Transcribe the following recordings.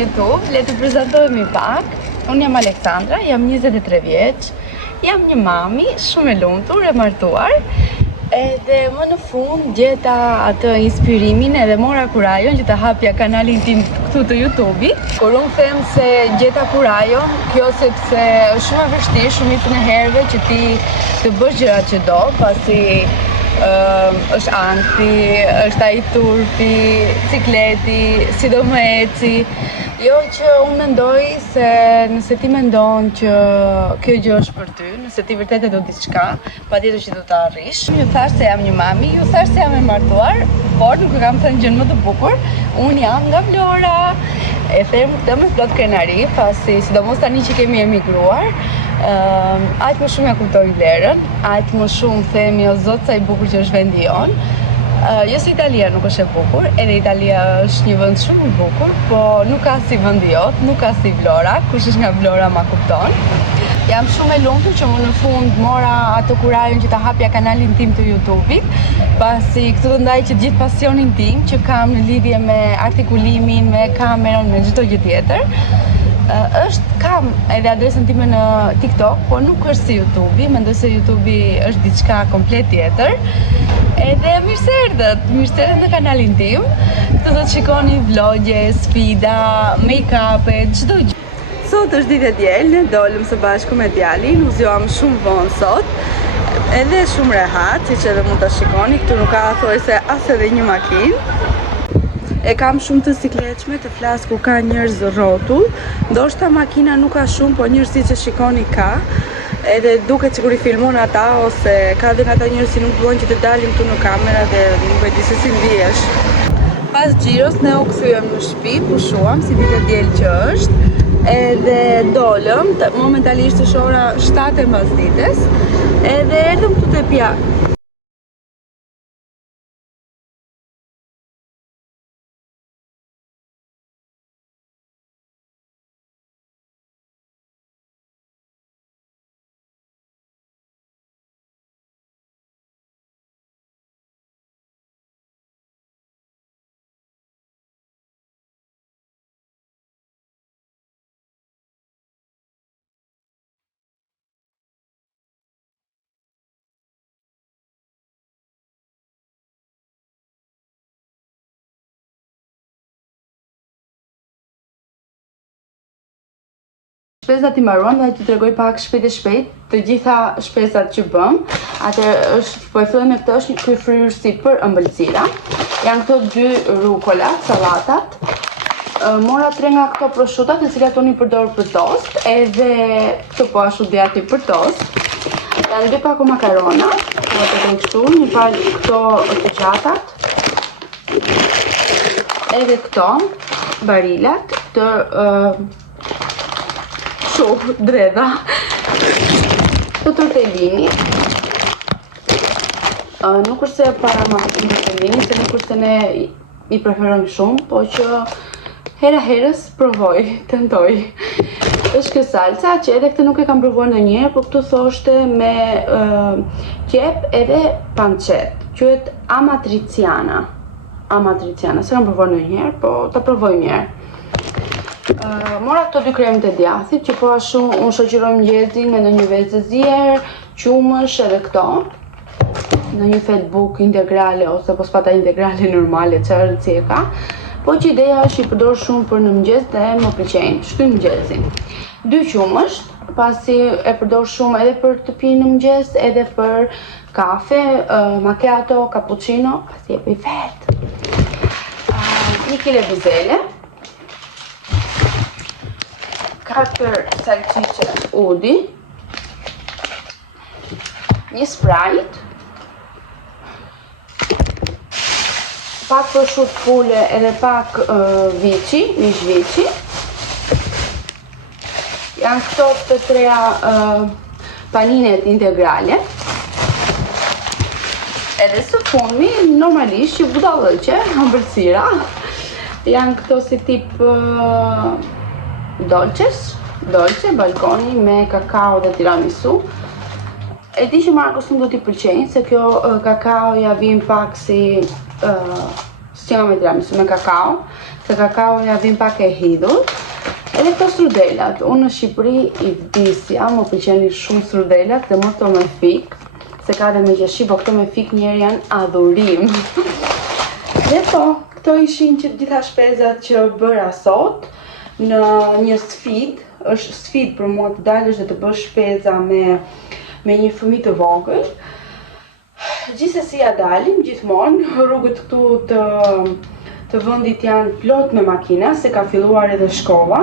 YouTube, le të prezantohemi pak. Unë jam Aleksandra, jam 23 vjeç, jam një mami shumë e lumtur, e martuar. Edhe më në fund gjeta atë inspirimin edhe mora kurajon që të hapja kanalin tim këtu të YouTube-it. Kur unë them se gjeta kurajon, kjo sepse është shumë e vështirë shumicën e herëve që ti të bësh gjërat që do, pasi është anti, është ai turpi, cikleti, si do më eci. Jo që unë mendoj se nëse ti mendon që kjo gjë është për ty, nëse ti vërtet e do diçka, patjetër që do ta arrish. Ju thash se jam një mami, ju thash se jam e martuar, por nuk e kam thënë gjën më të bukur. Unë jam nga Vlora. E them këtë me plot krenari, pasi sidomos tani që kemi emigruar, aq më shumë ja kuptoj vlerën, aq më shumë themi o zot sa i bukur që është vendi jonë. Jo se Italia nuk është e bukur, edhe Italia është një vend shumë i bukur, po nuk ka si vendi jot, nuk ka si Vlora, kush është nga Vlora ma kupton. Jam shumë e lumtur që më në fund mora atë kurajon që ta hapja kanalin tim të YouTube-it, pasi këtë të ndaj që gjithë pasionin tim që kam në lidhje me artikulimin, me kamerën, me çdo gjë tjetër. Kam edhe adresën time në TikTok, po nuk është si YouTube-i, mendoj se YouTube-i është diçka komplet tjetër. Edhe mirë se erdhët në kanalin tim. Këtu do të shikoni vlogje, sfida, make-up-e, çdo gjë. Sot është ditë e diel, ne dolëm së bashku me djalin, u zgjuam shumë vonë sot. Edhe shumë rehat, siç edhe mund ta shikoni, këtu nuk ka thojse as edhe një makinë. E kam shumë të sikletshme, të flas ku ka njerëz rrotull. Ndoshta makina nuk ka shumë, po njerëzit që shikoni ka. Edhe duket sikur I filmon ata, ose ka dhe nga ata njerëz që nuk duan që të dalim këtu në kamera dhe nuk e di se si ndihesh. Pas xhiros ne u kthyem në shtëpi, pushuam si ditë e diel që është. Edhe dolëm, momentalisht është ora 7 e mbasdites. Edhe erdhëm këtu te pia. Shpesat I mbaruam dhe t'ju tregoj pak shpejt e shpejt të gjitha shpesat që bëm. Po e filloj me këtë, është ky fryrësi për ëmbëlsira. Janë këto 2 rukola, sallatat. Mora 3 nga këto prosciutat, të cilat unë I përdor për tost, edhe këto po ashtu djati për tost. Janë 2 pako makarona, po të kështu, një palë këto të gjatat. Edhe këto barilat të dredha të tortellini. Nuk është se para masin tortellini, se nuk është se ne I preferojmë shumë, po që hera herës provoj, tentoj. Është kjo salsa, që edhe këtë nuk e kam provuar ndonjëherë, po këtu thoshte me qep edhe pancet. Quhet amatriciana. Se kam provuar ndonjëherë, po ta provoj mirë. Mora këto 2 krem të djathit, që po ashtu unë shoqëroj mëngjesin me ndonjë vezë të zier, qumësh edhe këto. Në një Facebook integrale ose po spata integrale normale, çfarë rëndësie ka. Po që ideja është I përdor shumë për në mëngjes dhe më pëlqejnë, shtyj mëngjesin. 2 qumësh, pasi e përdor shumë edhe për të pirë në mëngjes, edhe për kafe, macchiato, cappuccino, pasi e bëj vet. 1 kg bizele. 4 salcice udi, një Sprite, pak prosciutto pule edhe pak mish vici. Janë këto të 3 paninet integrale. Edhe së fundmi, normalisht që budallëqe, ëmbëlsira. Janë këto si tip dolce, balkoni me kakao dhe tiramisu. E di që Markus nuk do t'i pëlqejnë, se kjo kakaoja vjen pak si s'jema me tiramisu, me kakao, se kakao ja vin pak e hidhur. Edhe këto strudelat, unë në Shqipëri i vdisja, më pëlqenin shumë strudelat dhe më këto me fik, se ka dhe me gjeshi, po këto me fik njerë janë adhurim. Dhe po, këto ishin që gjitha shpezat që bëra sot në një sfidë, është sfidë për mua të dalësh dhe të bësh shpeza me një fëmijë të vogël. Gjithsesi ja dalim gjithmonë, rrugët këtu të vendit janë plot me makina, se ka filluar edhe shkolla.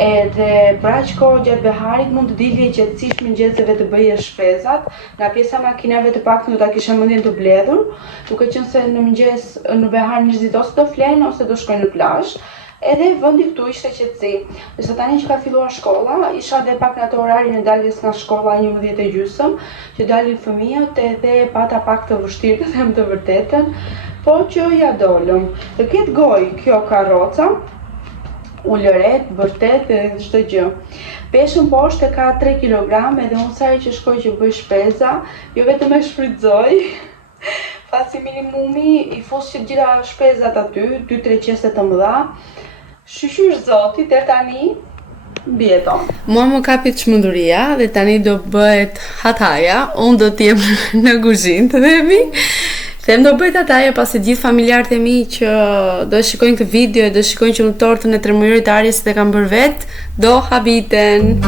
Edhe për aq kohë gjatë beharit mund të dilje qetësisht mëngjeseve të bëje shpezat. Nga pjesa e makinave të paktën do ta kisha mendjen të bledhur, duke qenë se në mëngjes në behar njerëzit ose do flenë ose do shkojnë në plazh. Edhe vendi këtu ishte qetësi. Derisa tani që ka filluar shkolla, isha dhe pak në atë orarin e daljes nga shkolla 11:30, që dalin fëmijët edhe pata pak të vështirë të them të vërtetën, po që ja dolëm. Të ketë gojë kjo karroca, ullëret, vërtet dhe çdo gjë. Peshën poshtë ka 3 kg edhe unë sa që shkoj që bëj shpeza, jo vetëm e shfrytëzoj, pasi minimumi i fus që gjitha shpezat aty, 2-3 qese të mëdha. Shqyr zoti, deri tani mbieton. Mua më kapi çmenduria dhe tani do bëhet hataja, unë do t'jem në kuzhinë të themi. Them do bëjt ataja pasi gjithë familjarët e mi që do shikojnë këtë video e do shikojnë që në tortën e 13 Arjes dhe kam bërë vetë, do habiten.